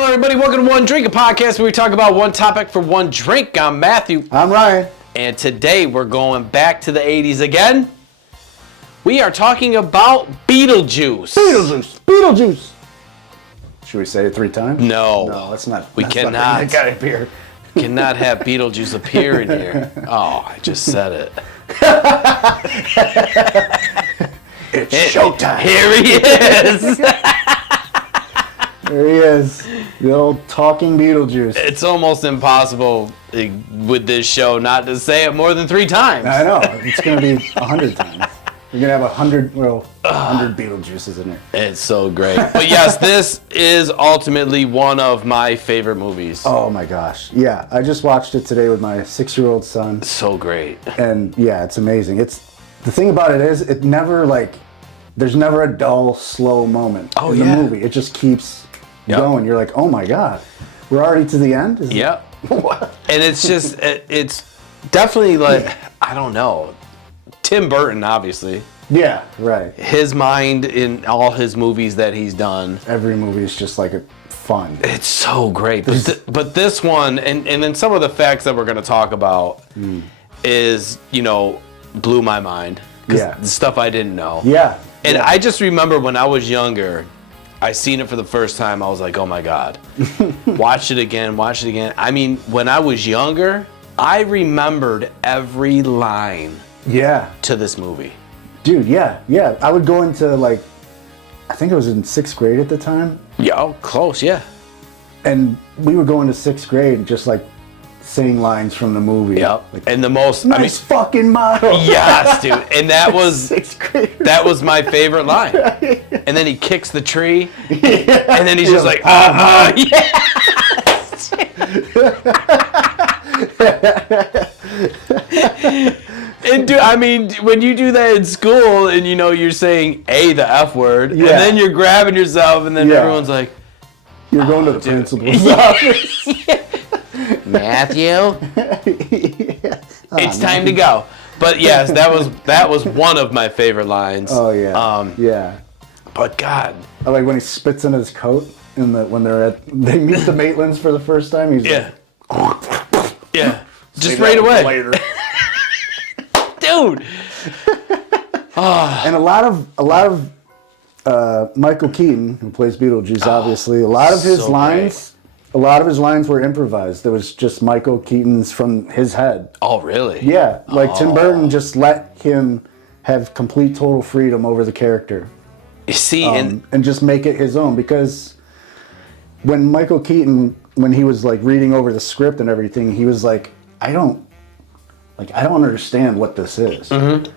Hello, everybody. Welcome to One Drink, a podcast where we talk about one topic for one drink. I'm Matthew. I'm Ryan. And today we're going back to the 80s again. We are talking about BeetleJuice. BeetleJuice. BeetleJuice. Should we say it 3 times? No. No, that's not. We cannot. That guy appear. Cannot have Beetlejuice appear in here. Oh, I just said it. It's showtime. Here he is. There he is. The old talking Beetlejuice. It's almost impossible with this show not to say it more than 3 times. I know. It's going to be 100 times. You're going to have 100 Beetlejuices in there. It's so great. But yes, this is ultimately one of my favorite movies. Oh my gosh. Yeah, I just watched it today with my 6-year-old son. So great. And yeah, it's amazing. The thing about it is, it never there's never a dull, slow moment in the movie. It just keeps going. You're like, oh my God, we're already to the end? Yep. What? And it's just, it's definitely like, I don't know, Timburton, obviously. Yeah, right. His mind in all his movies that he's done. Every movie is just like fun. It's so great. But this one, and then some of the facts that we're going to talk about is, blew my mind. Yeah. The stuff I didn't know. Yeah. And I just remember when I was younger, I seen it for the first time. I was like, oh my God. Watch it again. I mean, when I was younger, I remembered every line to this movie. Dude, yeah. I would go into I think it was in 6th grade at the time. Yeah, close, yeah. And we would go into 6th grade just saying lines from the movie. Yep. And the most nice fucking motto. Yes, dude. And that was 6th grade. That was my favorite line. And then he kicks the tree. Yeah. And then he's just like, yes. And dude, I mean, when you do that in school and you're saying the F word, and then you're grabbing yourself, and then everyone's like, you're going to the principal's office. Matthew, it's time to go. But yes, that was one of my favorite lines. Oh yeah, yeah. But God, I like when he spits in his coat when they meet the Maitlands for the first time. He's just right away, later. Dude. And a lot of Michael Keaton, who plays Beetlejuice, obviously, a lot of his lines were improvised. There was just Michael Keaton's from his head. Oh, really? Yeah, Tim Burton just let him have complete total freedom over the character. You see, and just make it his own, because when Michael Keaton, when he was reading over the script and everything, he was like, I don't understand what this is. Mm-hmm.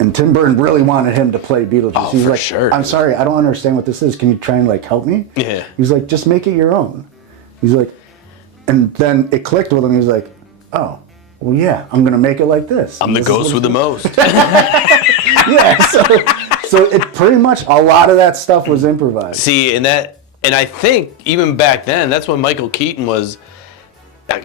And Tim Burton really wanted him to play Beetlejuice. Oh, He's for sure. I'm sorry, I don't understand what this is. Can you try and help me? Yeah. He's like, just make it your own. He's like, and then it clicked with him. He was like, oh, well, yeah, I'm gonna make it like this. I'm the ghost with the most. Yeah. So it pretty much, a lot of that stuff was improvised. See, and I think even back then, that's when Michael Keaton was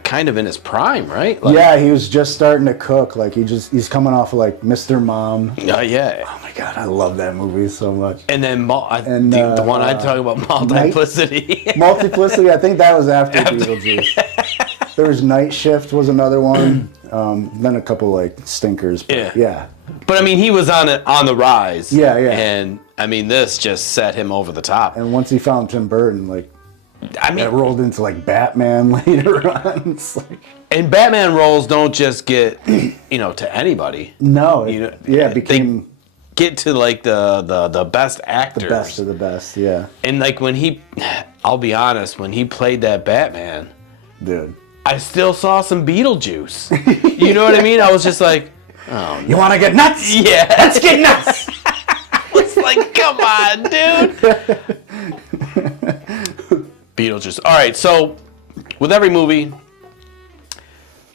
kind of in his prime, right? Yeah, he was just starting to cook. He's coming off of Mr. Mom. Yeah. Oh my God, I love that movie so much. And then the one I talk about, Multiplicity. Multiplicity, I think that was after Beetlejuice. There was Night Shift was another one. Then a couple stinkers. But yeah. But I mean, he was on the rise. Yeah. And I mean, this just set him over the top. And once he found Tim Burton, it rolled into Batman later on. And Batman roles don't just get to anybody. No, it became, they get to the best actors. The best of the best, yeah. And I'll be honest, when he played that Batman, dude, I still saw some Beetlejuice. You know what I mean? I was just like, oh, you want to get nuts? Yeah, let's get nuts. It's like, come on, dude. Beetlejuice. All right, so with every movie,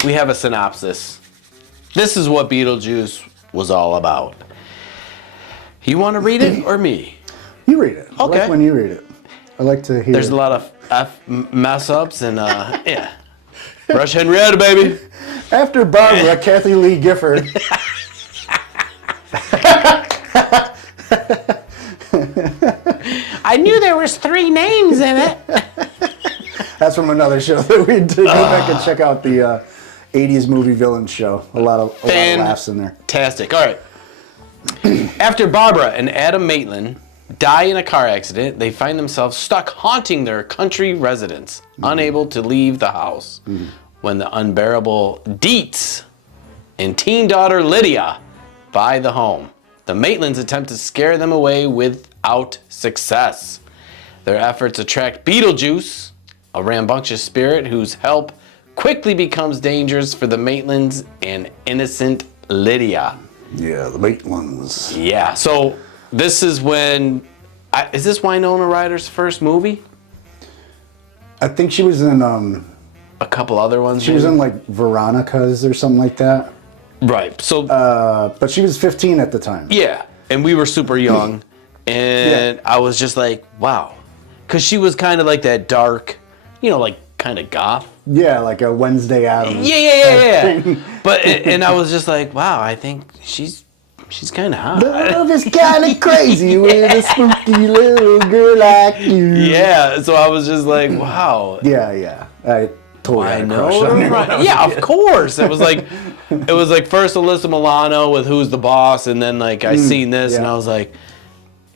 we have a synopsis. This is what Beetlejuice was all about. You want to read it or me? You read it. Okay. I like when you read it. I like to hear. There's a lot of mess ups and yeah. Rush Henrietta, baby. After Barbara, Kathy Lee Gifford. I knew there was 3 names in it. That's from another show that we did. Go back and check out the 80s movie villain show. A lot of laughs in there. Fantastic. All right. After Barbara and Adam Maitland die in a car accident, they find themselves stuck haunting their country residence, unable to leave the house. When the unbearable Dietz and teen daughter Lydia buy the home, the Maitlands attempt to scare them away without success. Their efforts attract BeetleJuice, a rambunctious spirit whose help quickly becomes dangerous for the Maitlands and innocent Lydia. Yeah, the Maitlands. Yeah, so this is when... is this Winona Ryder's first movie? I think she was in... A couple other ones. She was in like Veronica's or something like that. Right. So. But she was 15 at the time. Yeah, and we were super young, and I was just like, wow, because she was kind of like that dark, like kind of goth. Yeah, like a Wednesday Addams. Yeah. But and I was just like, wow, I think she's kind of hot. Love is kind of crazy with a spooky little girl like you. Yeah. So I was just like, wow. Yeah. I totally had a crush on her. Right. Yeah, of course. It was like first Alyssa Milano with Who's the Boss, and then like I seen this and I was like,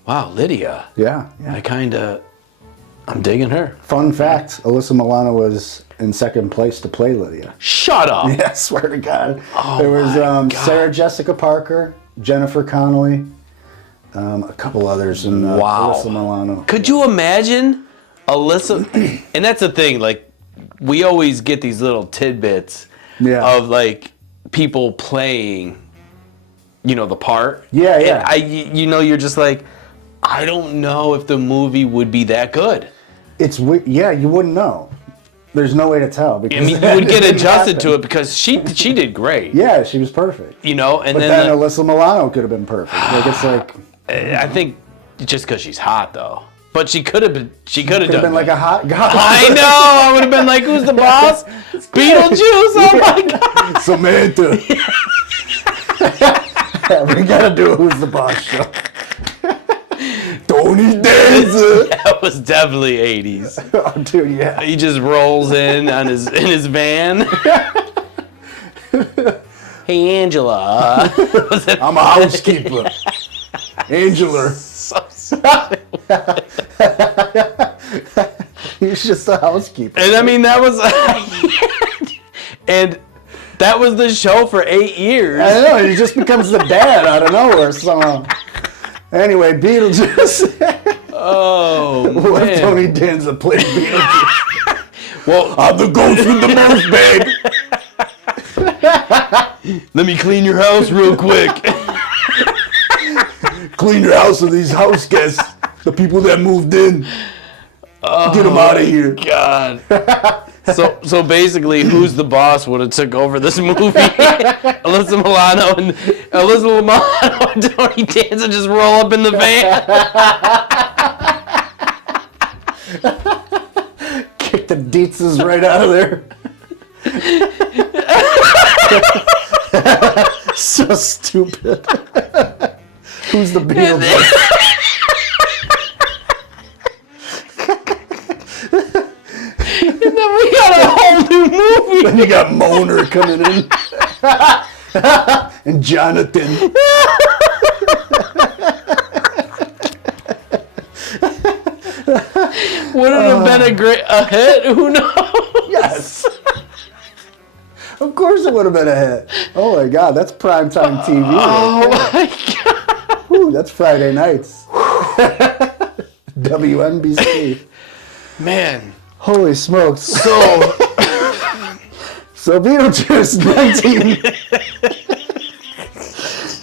wow, Lydia. Yeah. I'm digging her. Fun fact, Alyssa Milano was in second place to play Lydia. Shut up. Yeah, I swear to God. Oh, there was God. Sarah Jessica Parker, Jennifer Connelly, a couple others, and Alyssa Milano. Could you imagine Alyssa? And that's the thing, like, we always get these little tidbits of, like, people playing, the part. Yeah. And you're just like, I don't know if the movie would be that good. It's you wouldn't know. There's no way to tell. Because you would get adjusted to it because she did great. Yeah, she was perfect. And but then Alyssa Milano could have been perfect. Like it's like I think just because she's hot though. But she could have been. She could have been like a hot guy. I know. I would have been like, "Who's the boss?" BeetleJuice. Oh my God. Samantha. We gotta do a Who's the Boss show. Tony Danza. That was definitely 80s. Oh, dude, yeah. He just rolls in on his van. Hey, Angela. I'm a housekeeper. Angela. So sorry. He's just a housekeeper. And I mean, that was... and that was the show for 8 years. I know, he just becomes the dad out of nowhere somehow. Anyway, Beetlejuice. Oh, What man. if Tony Danza played Beetlejuice? Well, I'm the ghost with the most, babe. let me clean your house real quick. Clean your house with these house guests. The people that moved in. Get them out of here. God. So basically, Who's the Boss would have took over this movie. Alyssa Milano and Tony Danza just roll up in the van. Kick the Dietzes right out of there. So stupid. Who's the Beetlejuice? And then we got a whole new movie. Then you got Moner coming in. And Jonathan. Would it have been a hit? Who knows? Yes. Of course it would have been a hit. Oh my God, that's primetime TV. Oh my God. Whew, that's Friday nights. WNBC. Man. Holy smokes. So Beetlejuice 19.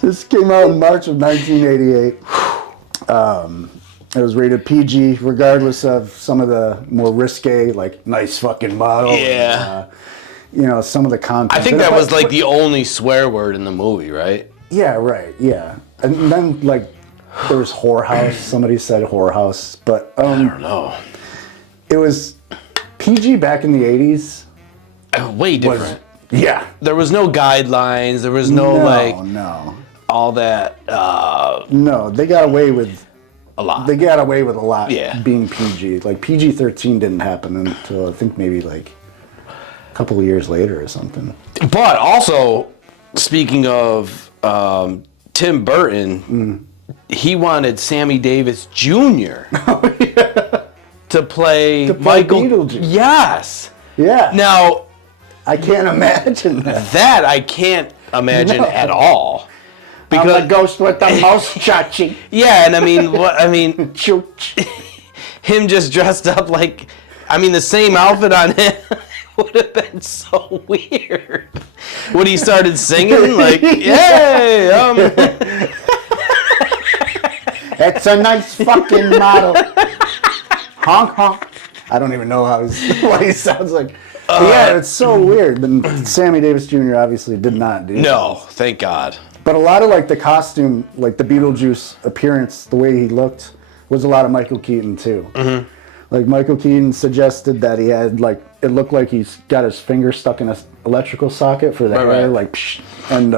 This came out in March of 1988. It was rated PG, regardless of some of the more risque, like nice fucking model. Yeah. And, some of the content. I think that was like the only swear word in the movie, right? Yeah, right. Yeah. And then like there was whorehouse. Somebody said whorehouse, but I don't know. It was PG back in the 80s. Way different. Yeah. There was no guidelines. There was no No. all that. No, they got away with a lot. They got away with a lot Yeah. being PG. Like PG-13 didn't happen until I think maybe like a couple of years later or something. But also, speaking of Tim Burton, he wanted Sammy Davis Jr. to play Michael. Beetlejuice. Yes. Yeah. Now, I can't imagine that. that I can't imagine at all. I'm the ghost with the most chachi. Yeah, and I mean, Chooch. him just dressed up like, the same outfit on him would have been so weird. When he started singing, like, yay! It's a nice fucking model. Honk honk. I don't even know what he sounds like. Yeah, it's so weird. But Sammy Davis Jr. obviously did not do that. No, thank God. But a lot of like the costume, like the Beetlejuice appearance, the way he looked, was a lot of Michael Keaton too. Mm-hmm. Like Michael Keaton suggested that he had like, it looked like he's got his finger stuck in an electrical socket for the hair, like, psh, and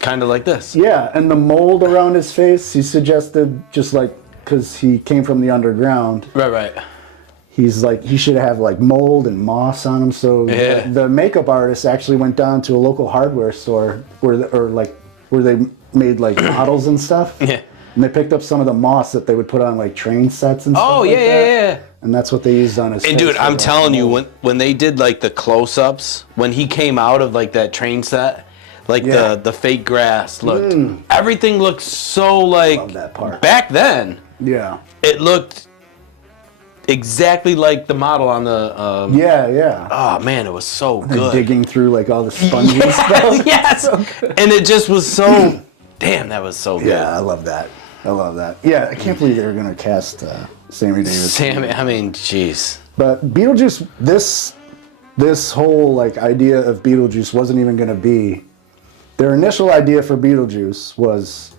kind of like this. yeah, and the mold around his face, he suggested just like, because he came from the underground. Right. He's like, he should have like mold and moss on him. So the makeup artist actually went down to a local hardware store where they made like models and stuff. Yeah. And they picked up some of the moss that they would put on like train sets and stuff. Oh, like that. yeah. And that's what they used on his face. And dude, I'm telling you, when they did like the close-ups, when he came out of like that train set, like the fake grass looked, everything looked so like, love that part. Back then, Yeah. it looked exactly like the model on the, Yeah. oh man, it was so good. Digging through like all the spongy stuff. Yes. So good. And it just was so, damn, that was so good. Yeah, I love that. Yeah, I can't believe they were going to cast Sammy Davis. Jeez. But Beetlejuice, this whole like idea of Beetlejuice wasn't even going to be. Their initial idea for Beetlejuice was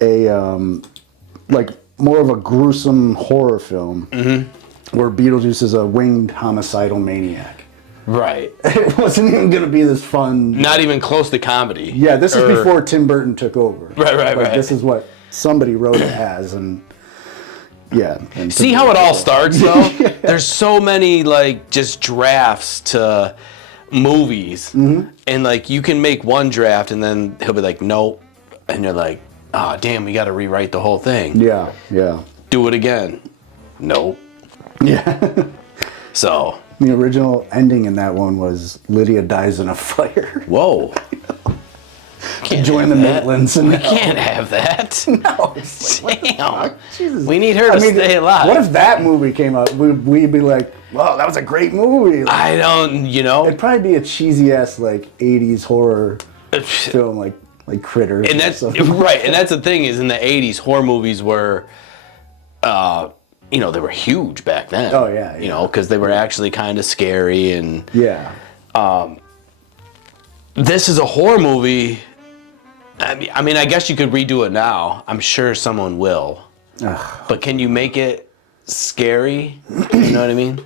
a like more of a gruesome horror film, where Beetlejuice is a winged homicidal maniac. Right. It wasn't even going to be this fun. Not even close to comedy. Yeah, this is before Tim Burton took over. Right. This is what somebody wrote it as, and yeah. And See how it all starts, though? There's so many, like, just drafts to movies. Mm-hmm. And, like, you can make one draft, and then he'll be like, nope. And you're like, oh, damn, we got to rewrite the whole thing. Yeah. Do it again. Nope. Yeah. So. The original ending in that one was Lydia dies in a fire. Whoa. Join the Maitlands. We can't have that. No. Damn. Jesus. We need her to stay alive. What if that movie came out? We'd be like, wow, that was a great movie. Like, I don't, it'd probably be a cheesy ass like 80s horror film like Critters. And that's right. And that's the thing is in the 80s horror movies were they were huge back then. Oh yeah. You know, because they were actually kind of scary and yeah. This is a horror movie. I mean, I guess you could redo it now. I'm sure someone will. Ugh. But can you make it scary? You know what I mean?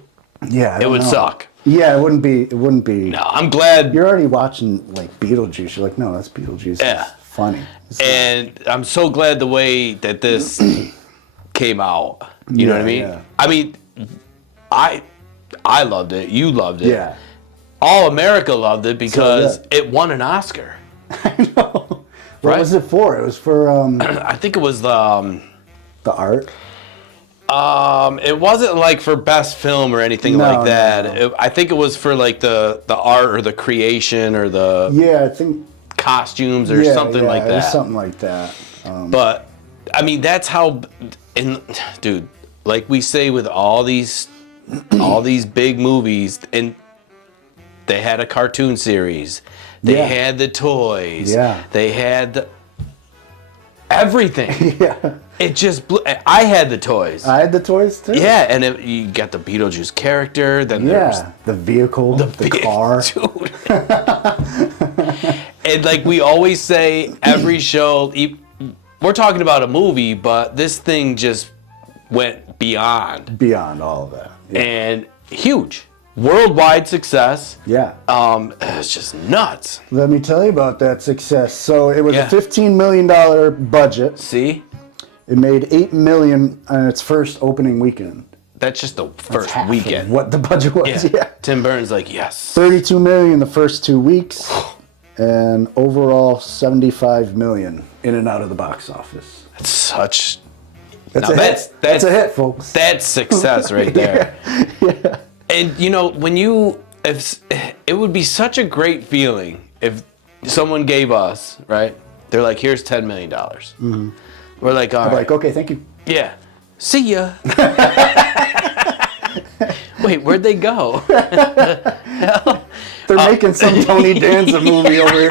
Yeah. It would suck. Yeah, it wouldn't be. No, I'm glad. You're already watching like Beetlejuice. You're like, no, that's Beetlejuice. Yeah. It's funny. And I'm so glad the way that this came out. You know what I mean? Yeah. I mean, I loved it. You loved it. Yeah. All America loved it because it won an Oscar. I know. What was it for? It was for I think it was the art. It wasn't like for best film or anything like that. No. I think it was for like the art or the creation or the I think costumes or something like that. It was something like that. But I mean, that's how. Dude, like we say with all these big movies, and they had a cartoon series. They had the toys. Yeah. They had everything. Yeah. It just blew. I had the toys. I had the toys too. Yeah, and you got the Beetlejuice character. Then there's the vehicle, the car. Dude. And like we always say, every show, we're talking about a movie, but this thing just went beyond. Beyond all of that. Yeah. And huge. Worldwide success. Yeah. It's just nuts. Let me tell you about that success. So it was a $15 million budget. See? It made $8 million on its first opening weekend. That's just the That's first half weekend. of what the budget was. Yeah. Tim Burton's like, yes. $32 million the first 2 weeks, and overall $75 million in and out of the box office. That's such. That's now a hit. That's a hit, folks. That's success right there. Yeah. And if it would be such a great feeling if someone gave us, right? They're like, here's $10 million. Mm-hmm. We're like, all right. Like, okay, thank you. Yeah. See ya. Wait, where'd they go? They're making some Tony Danza movie over here.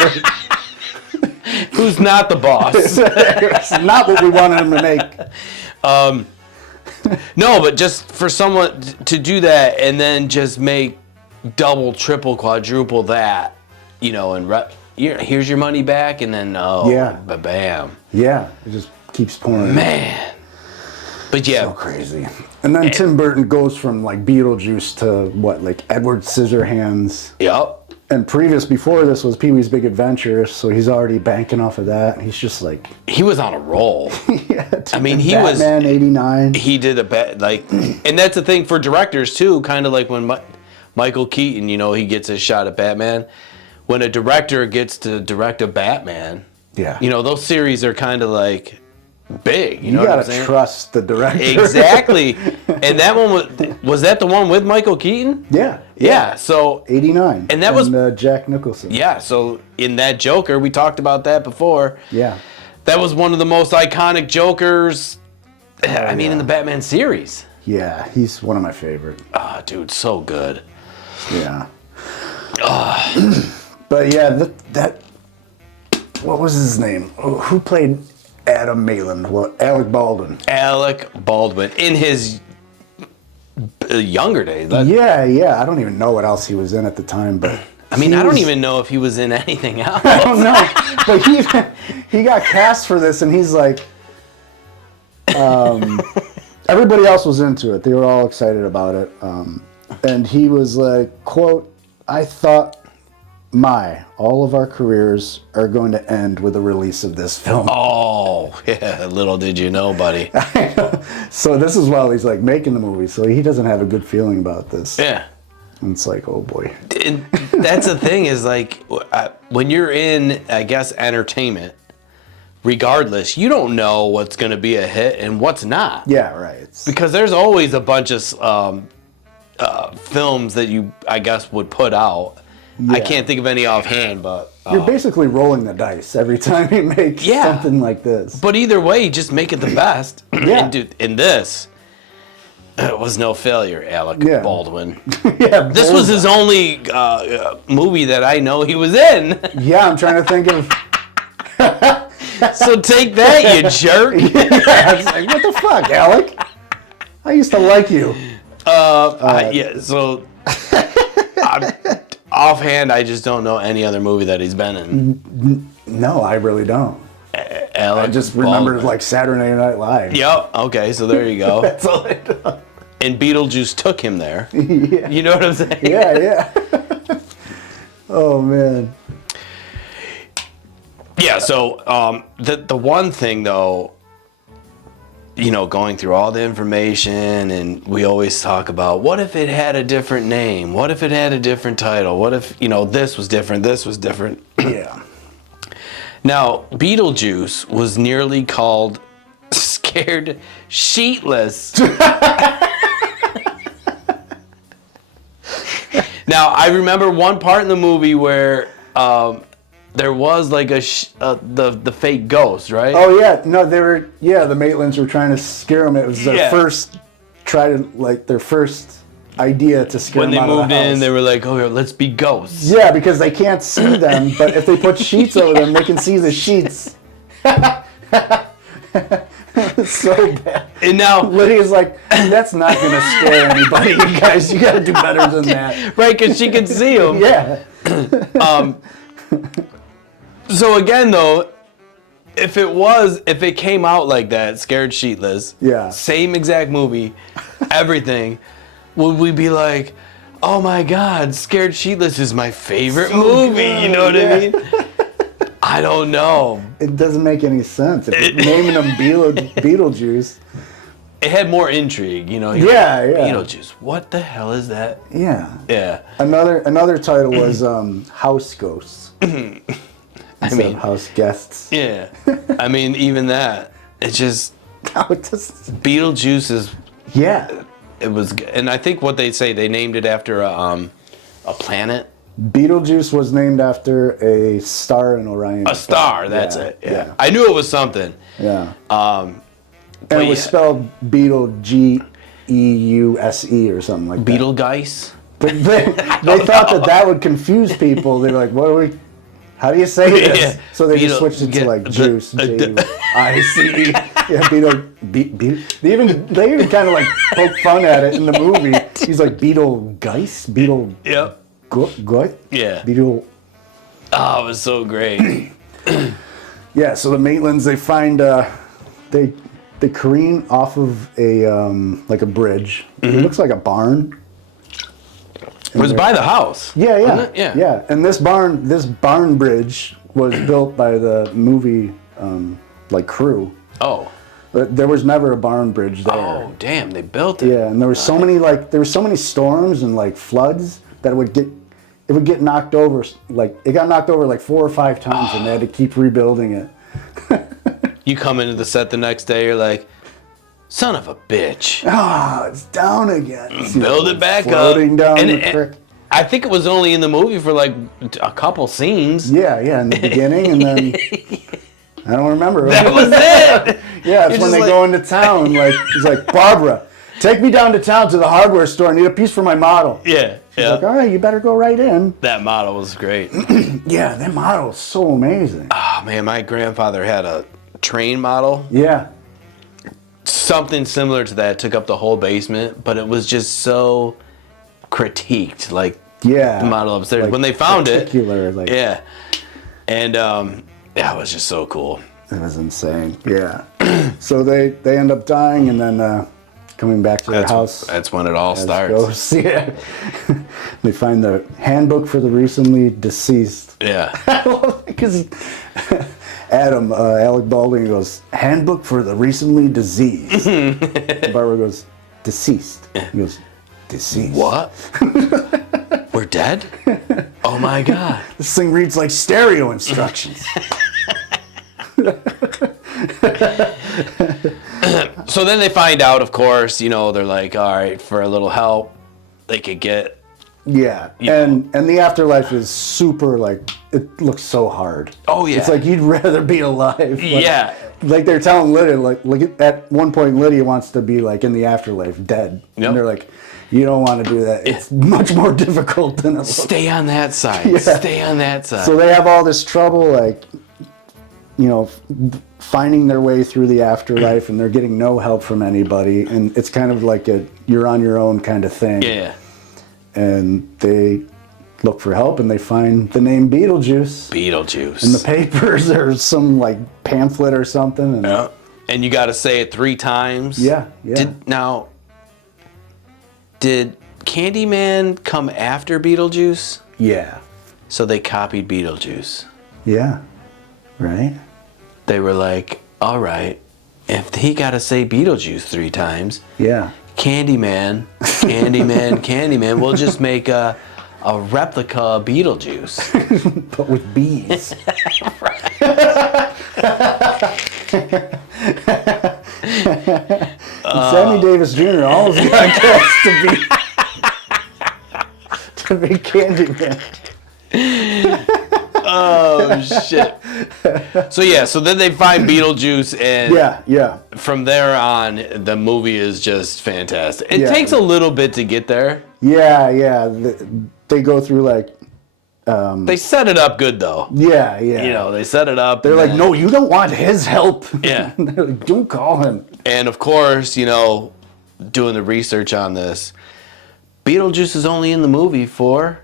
Who's not the boss? It's not what we wanted him to make. No, but just for someone to do that and then just make double, triple, quadruple that, and here's your money back, and then bam. Yeah, it just keeps pouring. Man. But yeah. So crazy. And then Tim Burton goes from like BeetleJuice to like Edward Scissorhands. Yep. And before this was Pee-wee's Big Adventure, so he's already banking off of that. He's just like... He was on a roll. Yeah. I mean, he Batman, 89. He did and that's the thing for directors too, kind of like when Michael Keaton, he gets his shot at Batman. When a director gets to direct a Batman, those series are kind of like... big, you know what I'm saying? You gotta trust the director. Exactly. And that one was that the one with Michael Keaton? Yeah. So 89. And that was Jack Nicholson. Yeah. So in that Joker, we talked about that before. Yeah. That was one of the most iconic Jokers. In the Batman series. Yeah, he's one of my favorite. Ah, dude, so good. Yeah. But yeah, that. What was his name? Who played Adam Maitland? Well, Alec Baldwin. Alec Baldwin in his younger days. Yeah. I don't even know what else he was in at the time, but I don't even know if he was in anything else. I don't know, but he got cast for this, and he's like, everybody else was into it. They were all excited about it, and he was like, "quote I thought." All of our careers are going to end with the release of this film. Oh, yeah, little did you know, buddy. So this is while he's like making the movie, so he doesn't have a good feeling about this. Yeah. And it's like, oh boy. And that's the thing is like, when you're in, I guess, entertainment, regardless, you don't know what's going to be a hit and what's not. Yeah, right. Because there's always a bunch of films that you, I guess, would put out. Yeah. I can't think of any offhand, but... You're basically rolling the dice every time you make something like this. But either way, just make it the best. Yeah. And dude, in this, it was no failure, Alec Baldwin. Yeah, this was his only movie that I know he was in. Yeah, I'm trying to think of... So take that, you jerk. Yeah, it's like, what the fuck, Alec? I used to like you. So... offhand, I just don't know any other movie that he's been in. No, I really don't. I just remember like Saturday Night Live. Yep. Okay, so there you go. That's all I know. And BeetleJuice took him there. Yeah. You know what I'm saying? Yeah. Oh man. Yeah. So the one thing though, going through all the information, and we always talk about what if it had a different name? What if it had a different title? What if, this was different, this was different? Yeah. Now, BeetleJuice was nearly called Scared Sheetless. Now, I remember one part in the movie where there was like the fake ghost, right? Oh yeah, no, the Maitlands were trying to scare him. It was their first idea to scare when them out of the house. When they moved in, they were like, "Oh, let's be ghosts." Yeah, because they can't see them, but if they put sheets over them, they can see the sheets. It's so bad. And now Lydia's like, that's not going to scare anybody, you guys. You got to do better than that. Right, because she can see them. Yeah. So again, though, if it came out like that, Scared Sheetless, same exact movie, everything, would we be like, oh my God, Scared Sheetless is my favorite movie? Good, you know what I mean? I don't know. It doesn't make any sense. If you're naming them Beetlejuice. It had more intrigue, you know. Yeah. Beetlejuice. What the hell is that? Yeah. Yeah. Another title was House Ghosts. House Guests. Yeah. I mean, even that. It just... Beetlejuice is... Yeah. It was... And I think what they say, they named it after a planet. Beetlejuice was named after a star in Orion. A star, that's it. Yeah. I knew it was something. Yeah. And it was spelled Beetle, Geuse or something like that. BeetleJuice? But they thought that would confuse people. They were like, how do you say this? Yeah. So they just switched it to like Juice, J-U-I-C-E. Yeah, Beetle. They even kind of like poke fun at it in the movie. He's like BeetleJuice? Beetle... Yep. Good? Yeah. Beetle... Oh, it was so great. Yeah, so the Maitlands, they find... They careen off of a like a bridge. Mm-hmm. It looks like a barn. It was by the house. Yeah. And this barn bridge was built by the movie crew. Oh. But there was never a barn bridge there. Oh, damn! They built it. Yeah, and there were so many storms and like floods that it would get knocked over. Like it got knocked over like 4 or 5 times, and they had to keep rebuilding it. You come into the set the next day, you're like, son of a bitch. It's down again. Build it back up. Floating down the creek. I think it was only in the movie for like a couple scenes. Yeah, in the beginning, and then I don't remember. That was it. Yeah, it's when they go into town. Like he's like, Barbara, take me down to town to the hardware store. I need a piece for my model. Yeah. She's like, all right, you better go right in. That model was great. Yeah, that model is so amazing. Oh man, my grandfather had a train model. Yeah. Something similar to that, took up the whole basement, but it was just so critiqued, like the model upstairs. Like when they found it, yeah. And that was just so cool. It was insane. Yeah. So they end up dying, and then coming back to their house. That's when it all starts. Ghosts. Yeah. They find the handbook for the recently deceased. Yeah. Because Alec Baldwin goes, handbook for the recently deceased. Barbara goes, deceased. He goes, deceased. What? We're dead? Oh my God. This thing reads like stereo instructions. So then they find out, of course, they're like, all right, for a little help, they could get. Yeah, and the afterlife is super, it looks so hard. Oh, yeah. It's like you'd rather be alive. Yeah. Like they're telling Lydia, like at one point Lydia wants to be in the afterlife, dead. Yep. And they're like, you don't want to do that. It's much more difficult than it looks. Stay on that side. Yeah. Stay on that side. So they have all this trouble, finding their way through the afterlife, and they're getting no help from anybody. And it's kind of like you're on your own kind of thing. Yeah. And they look for help, and they find the name Beetlejuice. Beetlejuice. In the papers, or some pamphlet or something. And, yeah. And you got to say it 3 times. Yeah. Did Candyman come after Beetlejuice? Yeah. So they copied Beetlejuice. Yeah. Right? They were like, all right, if he got to say Beetlejuice 3 times. Yeah. Candyman, we'll just make a replica of Beetlejuice. But with bees. Sammy Davis Jr. always got cast to be Candyman. Oh shit. So then they find Beetlejuice, and yeah. From there on, the movie is just fantastic. It takes a little bit to get there. Yeah. They go through they set it up good though. Yeah. They set it up. They're like, no, you don't want his help. Yeah. They're like, don't call him. And of course, doing the research on this, Beetlejuice is only in the movie for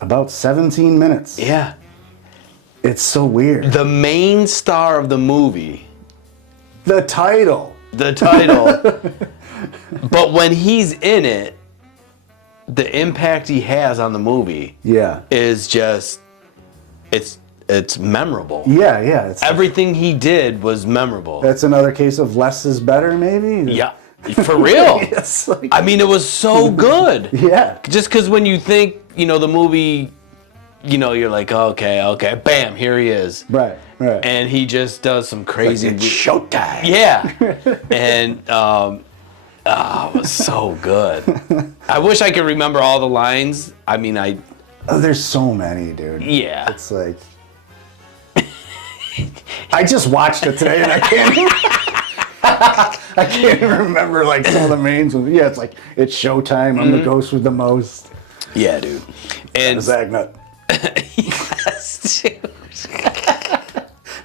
about 17 minutes. Yeah. It's so weird. The main star of the movie. The title. But when he's in it, the impact he has on the movie is just, it's memorable. Yeah, yeah. Everything he did was memorable. That's another case of less is better, maybe? Yeah, for real. Yes, like, I mean, it was so good. yeah. Just because when you think, the movie, you're like, okay, bam, here he is. Right. And he just does some crazy. It's showtime. Yeah. And it was so good. I wish I could remember all the lines. I mean, Oh, there's so many, dude. Yeah. It's like... I just watched it today and I can't even remember like some of the main ones. Yeah, it's like, it's showtime. I'm the ghost with the most. Yeah, dude. And Zagnut. Yes, dude.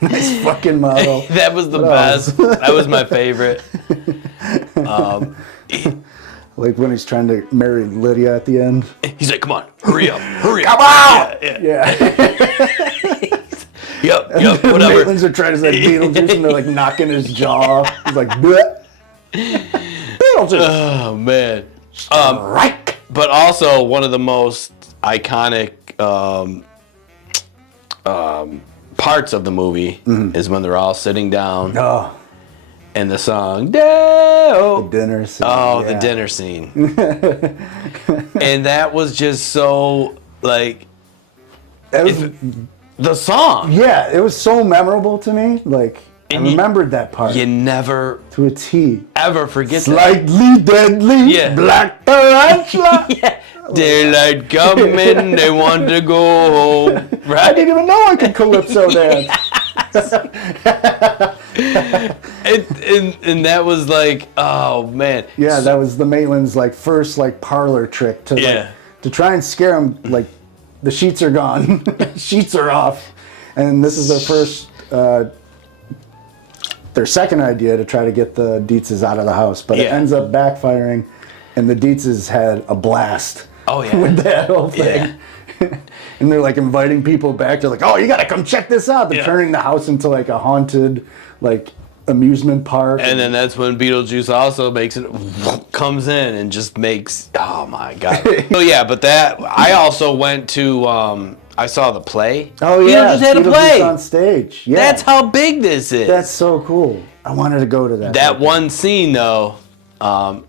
Nice fucking model. That was the best. That was my favorite. Like when he's trying to marry Lydia at the end. He's like, come on, hurry up. Come on! Yeah. Yep, whatever. Maitland's are trying to say Beetlejuice and they're like knocking his jaw. He's like, bleh. Beetlejuice. Oh, man. Right. But also, one of the most iconic parts of the movie is when they're all sitting down Oh, and the song, Deo. the dinner scene. Oh, yeah. the dinner scene. And that was just so, like, That was, the song. yeah, it was so memorable to me. Like, And I remembered that part You never, to a T. ever forget that. Slightly deadly, Yeah. black tarantula. Yeah. Daylight coming, they want to go home. I Right? didn't even know I could calypso dance. And that was like, oh, man. Yeah, that was the Maitland's like first like parlor trick to like, to try and scare him. Like the sheets are gone, sheets are off, and this is their first, their second idea to try to get the Dietzes out of the house, but it Yeah. ends up backfiring, and the Dietzes had a blast. Oh, yeah. With that whole thing. And they're like inviting people back. They're like, "Oh, you gotta come check this out." They're Yeah. turning the house into like a haunted, like amusement park. And then that's when BeetleJuice also makes it, comes in and just makes, oh my God. Oh yeah, but that, I also went to, I saw the play. Oh yeah, BeetleJuice had a Beetlejuice play. on stage. Yeah, That's how big this is. that's so cool. I wanted to go to that. That one scene though, Did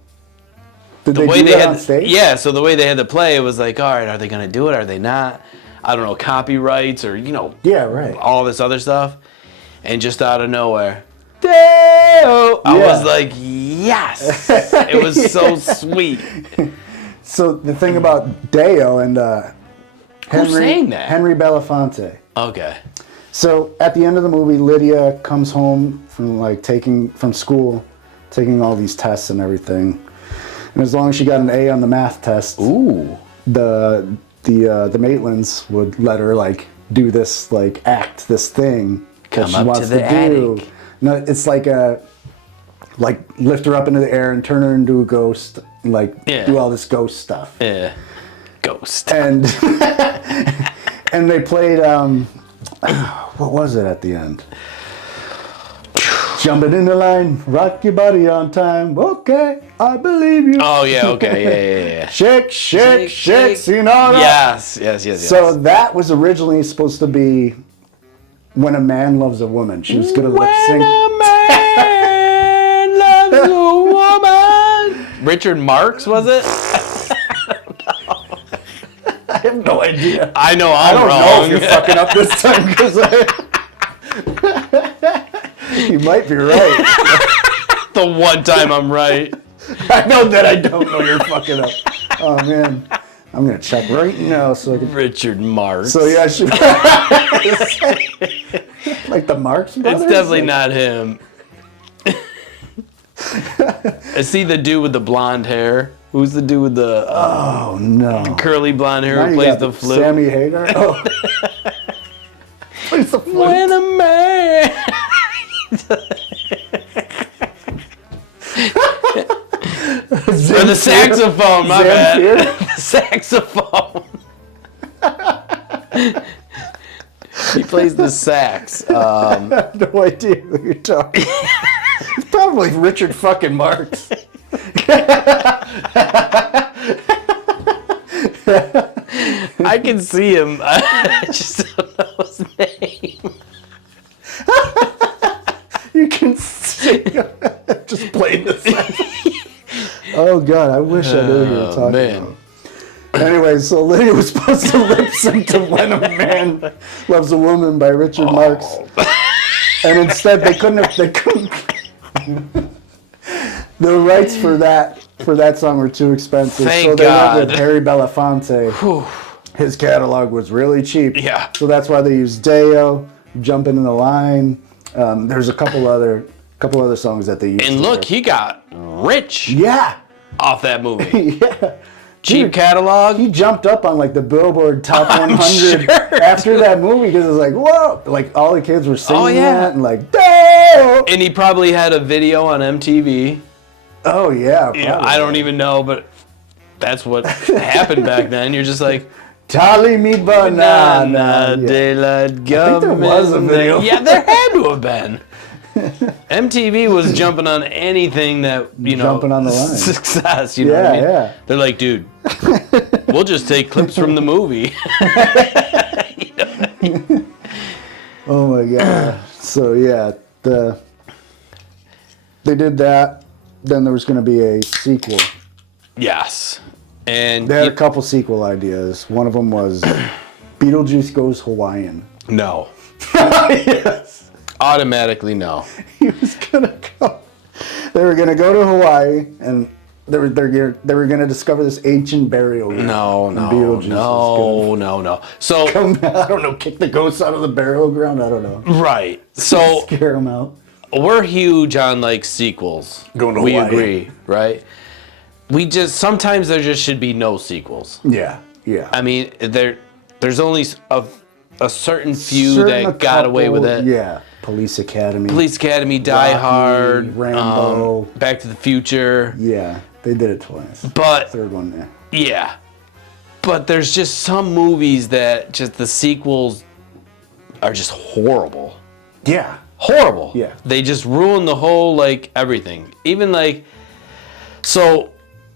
the they way do they that had, on stage? yeah, so the way they had to play, it was like, all right, are they gonna do it? Are they not? I don't know, copyrights or, Yeah, right. all this other stuff. And just out of nowhere, Deo! I Yeah. was like, yes! It was so sweet. So the thing about Deo and sang that? Henry Belafonte. Okay. So at the end of the movie, Lydia comes home from like from school, taking all these tests and everything. And as long as she got an A on the math test, Ooh. the Maitlands would let her like do this like act this thing that Come she up wants to the do. attic. No, it's like lift her up into the air and turn her into a ghost, and like Yeah. do all this ghost stuff. Yeah. Ghost. And and they played what was it at the end? Jumping in the line, rock your body on time. Okay, I believe you. Oh yeah, okay, yeah. Shake, shake, shake, Sinatra. Yes. So that was originally supposed to be When a Man Loves a Woman. She was gonna lip sync. When a man loves a woman. Richard Marx, was it? I have no idea. I know I I'm don't wrong. know if you're fucking up this time because you might be right. The one time I'm right. I know that I don't know you're fucking up. Oh man, I'm gonna check right now so I can. Richard Marx. So yeah, I should. Like the Marx Brothers. It's definitely not him. Is he the dude with the blonde hair? Who's the dude with the Oh no. curly blonde hair Now who you plays got the flute? Sammy Hagar. Oh. Plays the flute. When a man. Or the saxophone, my bad. The saxophone. He plays the sax. I have no idea who you're talking. It's probably Richard fucking Marx. I can see him. I just don't know his name. Oh God, I wish I knew what you were talking about. Anyway, so Lydia was supposed to lip sync to "When a Man Loves a Woman" by Richard Marx, and instead they couldn't. The rights for that song were too expensive, Thank so they God. went with Harry Belafonte. Whew. His catalog was really cheap. Yeah. So that's why they used Deo, "Jumping in the Line." There's a couple other songs that they used. And look, he got rich Yeah. off that movie. Yeah. Cheap Dude, catalog. He jumped up on like the Billboard Top 100 sure, after that movie because it was like, whoa! Like all the kids were singing that and like, Deo! And he probably had a video on MTV. Oh yeah. Yeah, I don't even know, but that's what happened back then. You're just like, Tally me banana. daylight there was a video. Yeah, there had to have been. MTV was jumping on anything that, Jumping on the line. Success, you know what I mean? Yeah. They're like, dude, we'll just take clips from the movie. Oh my God. So yeah, they did that. Then there was going to be a sequel. Yes. And They had a couple sequel ideas. One of them was Beetlejuice Goes Hawaiian. no. Yes. Automatically no. He was gonna go. They were gonna go to Hawaii, and they were gonna discover this ancient burial ground. No. And Beetlejuice was No. So, gonna, I don't know, kick the ghosts out of the burial ground. I don't know. right. So, Scare them out. we're huge on like sequels. Going to we Hawaii. agree, right? We just sometimes there just should be no sequels. Yeah. I mean, there's only a certain few Certain that got away with it. Yeah. Police Academy. Police Academy, Die Rocky, Hard, Rambo. Back to the Future. Yeah, they did it twice. But Third one there. yeah, but there's just some movies that just the sequels are just horrible. Yeah. Horrible. Yeah. They just ruin the whole like everything. Even like so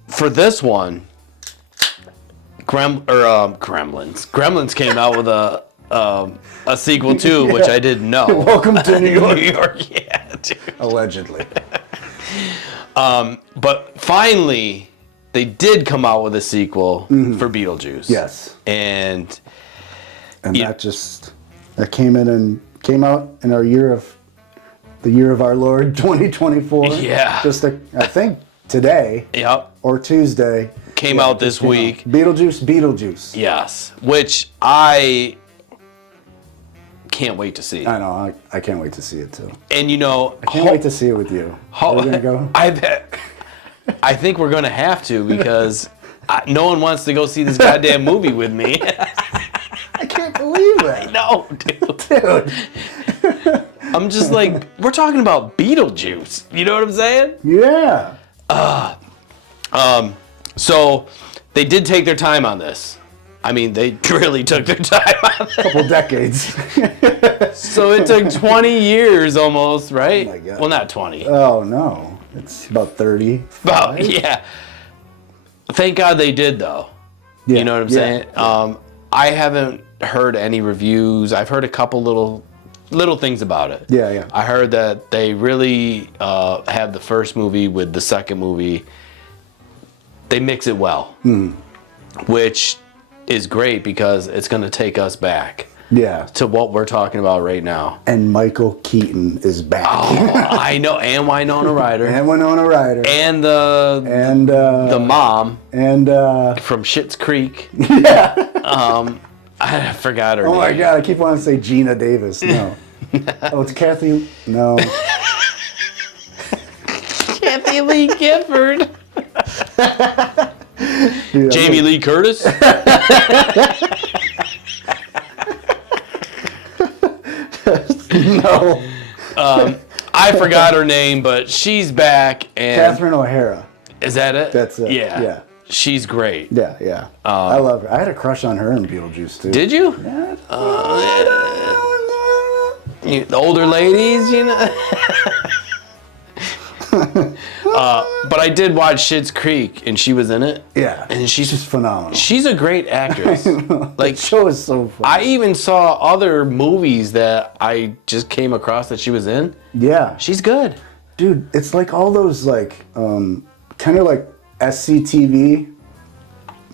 for this one, Gremlins came out with a sequel too, which I didn't know. Welcome to New York. New York, yeah, dude. Allegedly. But finally, they did come out with a sequel for Beetlejuice. Yes. And that came out in the year of our Lord 2024. Yeah. I think today yep, or Tuesday came out this week. Beetlejuice. Yes, which I can't wait to see. I know. I can't wait to see it too. And I can't wait to see it with you. Are we gonna go? I bet. I think we're gonna have to because no one wants to go see this goddamn movie with me. I can't believe it. No, dude. Dude. I'm just like, we're talking about Beetlejuice. You know what I'm saying? Yeah. So they did take their time on this. I mean, they really took their time on it. Couple decades. So it took 20 years almost, right? Oh my God. Well, not 20. Oh no. It's about 30. About, yeah. Thank God they did, though. Yeah. You know what I'm saying? I haven't heard any reviews. I've heard a couple little things about it. Yeah. I heard that they really have the first movie with the second movie. They mix it well, which is great because it's going to take us back Yeah. to what we're talking about right now. And Michael Keaton is back. Oh, I know, and Winona Ryder, And Winona Ryder. and the mom And from Shit's Creek. yeah. I forgot her Oh name. my God, I keep wanting to say Gina Davis. No. Oh, it's Kathy. No. Kathy Lee Gifford. Dude, Jamie Lee Curtis. No. I forgot her name, but she's back. And Catherine O'Hara. is that it? That's it. Yeah. Yeah. She's great. Yeah. I love her. I had a crush on her in Beetlejuice too. Did you? Yeah. The older ladies, you know. But I did watch Shit's Creek, and she was in it. Yeah. And she's just phenomenal. She's a great actress. Like, The show is so fun. I even saw other movies that I just came across that she was in. Yeah. She's good. Dude, it's like all those like kind of like SCTV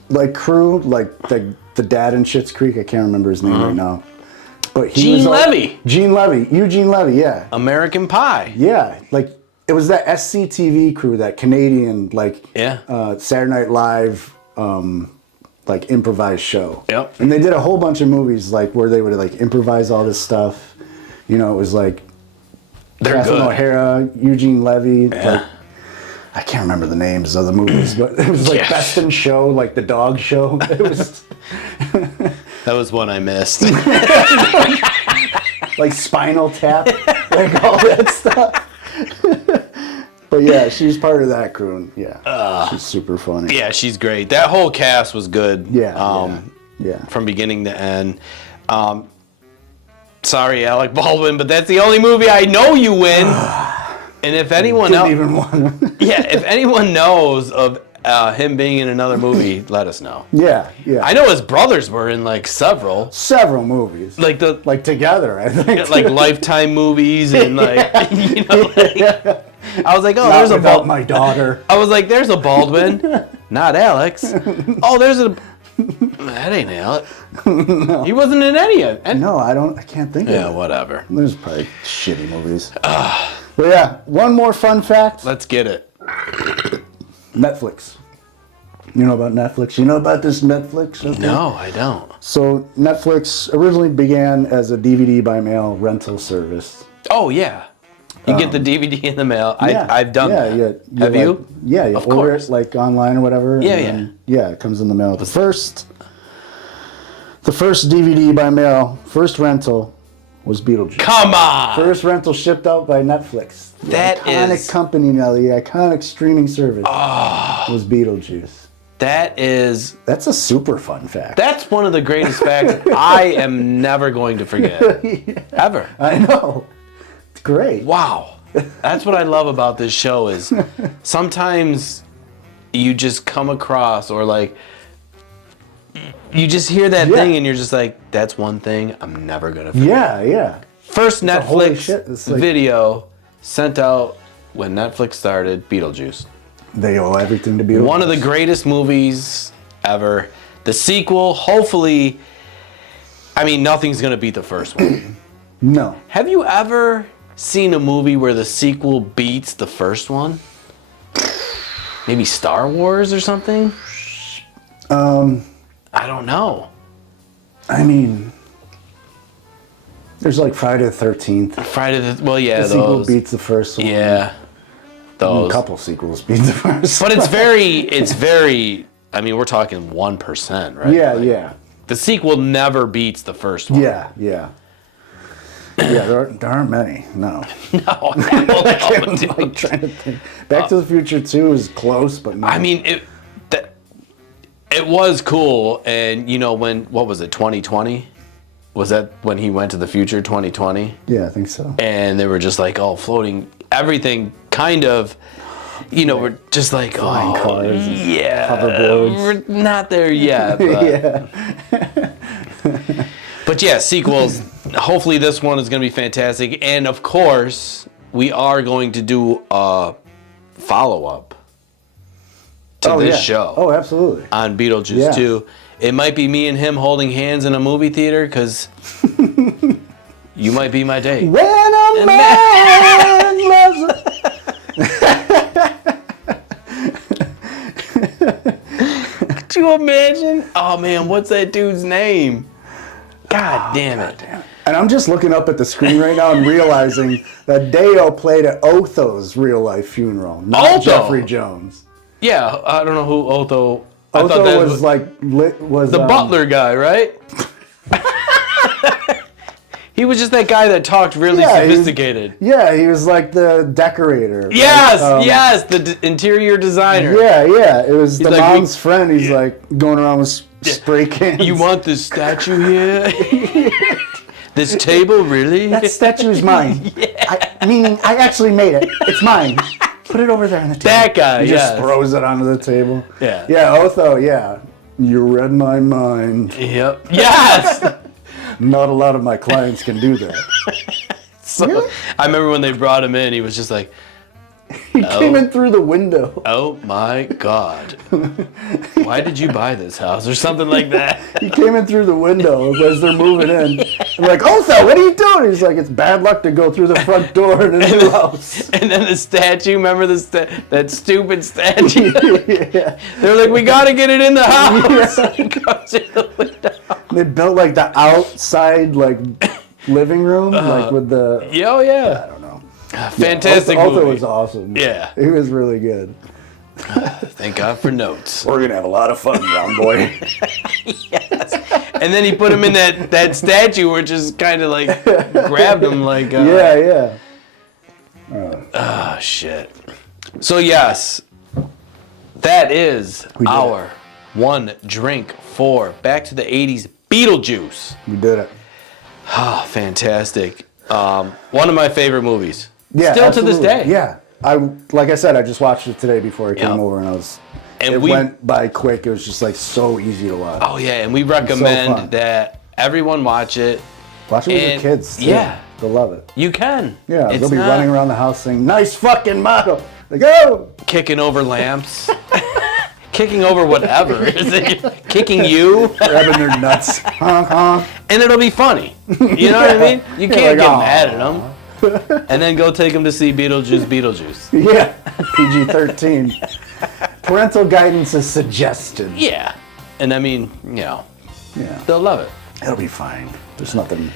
like crew, like the dad in Shitts Creek. I can't remember his name right now. But Gene Levy. Eugene Levy, yeah. American Pie. Yeah, like it was that SCTV crew, that Canadian Saturday Night Live like improvised show. Yep. And they did a whole bunch of movies like where they would like improvise all this stuff. You know, it was like Catherine O'Hara, Eugene Levy. Yeah. Like, I can't remember the names of the movies, but it was like Best in Show, like the dog show. It was that was one I missed. like Spinal Tap, like all that stuff. But yeah, she's part of that crew. And yeah, she's super funny. Yeah, she's great. That whole cast was good. Yeah. From beginning to end. Sorry, Alec Baldwin, but that's the only movie I know you win. And if anyone else, if anyone knows of him being in another movie, let us know. Yeah. I know his brothers were in like several movies, like together. I think like Lifetime movies and like I was like, oh, Not there's Without My Daughter. I was like, there's a Baldwin, not Alex. Oh, there's a. That ain't Alec. No. He wasn't in any of it. No, I can't think of it. Yeah, whatever. There's probably shitty movies. But yeah, one more fun fact. Let's get it. Netflix. You know about Netflix? You know about this Netflix? Okay. No, I don't. So Netflix originally began as a DVD by mail rental service. Oh, yeah. You get the DVD in the mail. I've done that. Yeah. Have you? Yeah, you of order course. it like online or whatever. Yeah. It comes in the mail. The first DVD by mail, first rental was BeetleJuice. Come on! First rental shipped out by Netflix. The iconic company now, the iconic streaming service was BeetleJuice. That's a super fun fact. That's one of the greatest facts I am never going to forget. Ever. I know. It's great. Wow. That's what I love about this show is sometimes you just come across or like you just hear that thing and you're just like, that's one thing I'm never going to forget. Yeah. First Netflix video sent out when Netflix started, BeetleJuice. They owe everything to BeetleJuice. One of the greatest movies ever. The sequel, hopefully, I mean, nothing's going to beat the first one. No. Have you ever seen a movie where the sequel beats the first one? Maybe Star Wars or something? I don't know. I mean, there's like Friday the 13th. The sequel beats the first one. Yeah. A couple sequels beat the first one. But it's very, I mean, we're talking 1%, right? Yeah. The sequel never beats the first one. Yeah. Yeah, there aren't many. No. No. I'm like trying to think. Back to the Future 2 is close, but no. I mean, it was cool, and you know what was it, 2020? Was that when he went to the future, 2020? Yeah, I think so. And they were just like all floating, everything kind of, we're just like, flying cars, hoverboards. We're not there yet. But, but yeah, sequels. Hopefully this one is going to be fantastic. And of course, we are going to do a follow-up to this show. Oh, absolutely. On BeetleJuice 2. It might be me and him holding hands in a movie theater because you might be my date. When a man loves Could you imagine? Oh man, what's that dude's name? God damn it. And I'm just looking up at the screen right now and realizing that Deo played at Otho's real life funeral, not Jeffrey Jones. Yeah, I don't know who Otho. Otho was the butler guy, right? He was just that guy that talked really sophisticated. He was like the decorator. Yes, the interior designer. Yeah. It was the mom's friend. He's like going around with spray cans. You want this statue here? This table, really? That statue is mine. I actually made it. It's mine. Put it over there on the table. That guy, he just throws it onto the table. Yeah. Yeah, Otho, You read my mind. Yep. Yes! Not a lot of my clients can do that. So, really? I remember when they brought him in, he was just like, He came in through the window. Oh my God. Why did you buy this house? Or something like that. He came in through the window as they're moving in. I'm like, Otho, what are you doing? He's like, it's bad luck to go through the front door in a new house. And then the statue, remember that stupid statue? Yeah. They're like, we got to get it in the house. Yeah. He goes in the window. They built like the outside like living room, like with the... Oh, yeah. I don't know. Fantastic movie. Otho was awesome. Yeah. He was really good. Thank God for notes. We're going to have a lot of fun, young boy. Yes. And then he put him in that statue, which is kind of like grabbed him like... yeah. Oh, shit. So, yes, that is our one drink for Back to the 80s BeetleJuice. We did it. Oh, fantastic. One of my favorite movies. Yeah, Still absolutely. to this day. Yeah. Like I said, I just watched it today before I came over, and it went by quick. It was just like so easy to watch. Oh, yeah, and we recommend that everyone watch it. Watch it with the kids, too. Yeah. They'll love it. You can. Yeah, they'll be running around the house saying, nice fucking model. Like, oh! Kicking over lamps. Kicking over whatever. Kicking you. Grabbing their nuts. Honk, honk. And it'll be funny. You know what I mean? You can't get mad at them. And then go take them to see Beetlejuice. Yeah, PG-13. Parental guidance is suggested. Yeah. And I mean, they'll love it. It'll be fine. There's nothing.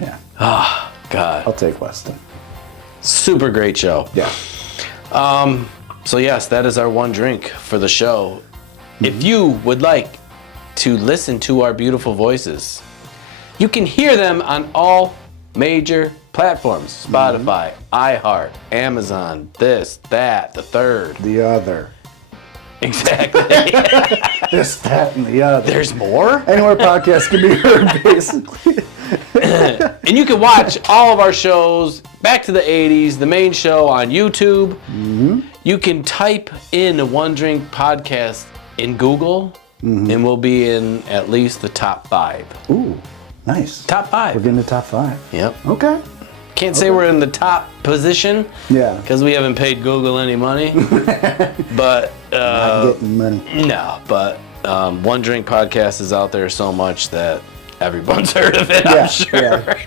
Yeah. Oh, God. I'll take Weston. Super great show. Yeah. So yes, that is our one drink for the show. If you would like to listen to our beautiful voices, you can hear them on all major platforms. Spotify, iHeart, Amazon, this, that, the third. The other. Exactly. This, that, and the other. There's more? Anywhere podcasts can be heard, basically. And you can watch all of our shows, Back to the 80s, the main show on YouTube. Mm-hmm. You can type in One Drink Podcast in Google, and we'll be in at least the top 5. Ooh, nice. Top 5. We're getting the top 5. Yep. Okay. Can't say we're in the top position. Yeah. Because we haven't paid Google any money. But not getting money. No, but One Drink Podcast is out there so much that everyone's heard of it, I'm sure. Yeah.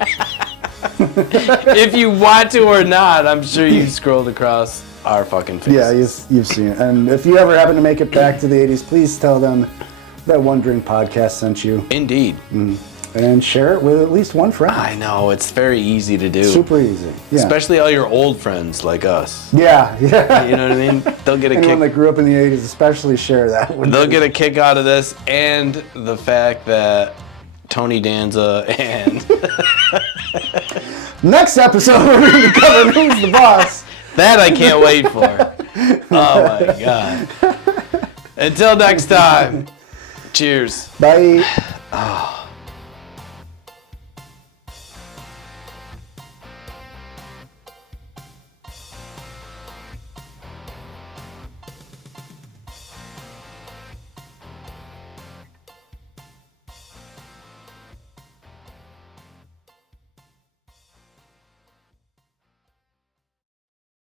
If you want to or not, I'm sure you've scrolled across our fucking faces. Yeah, you've seen it. And if you ever happen to make it back to the 80s, please tell them that One Drink Podcast sent you. Indeed. And share it with at least one friend. I know, it's very easy to do. Super easy. Yeah. Especially all your old friends like us. Yeah. You know what I mean? They'll get a Anyone kick. that grew up in the 80s, especially share that. They'll get a kick out of this, and the fact that Tony Danza and... Next episode, we're going to be covering Who's the Boss. That I can't wait for. Oh my God. Until next time. Cheers. Bye. Oh.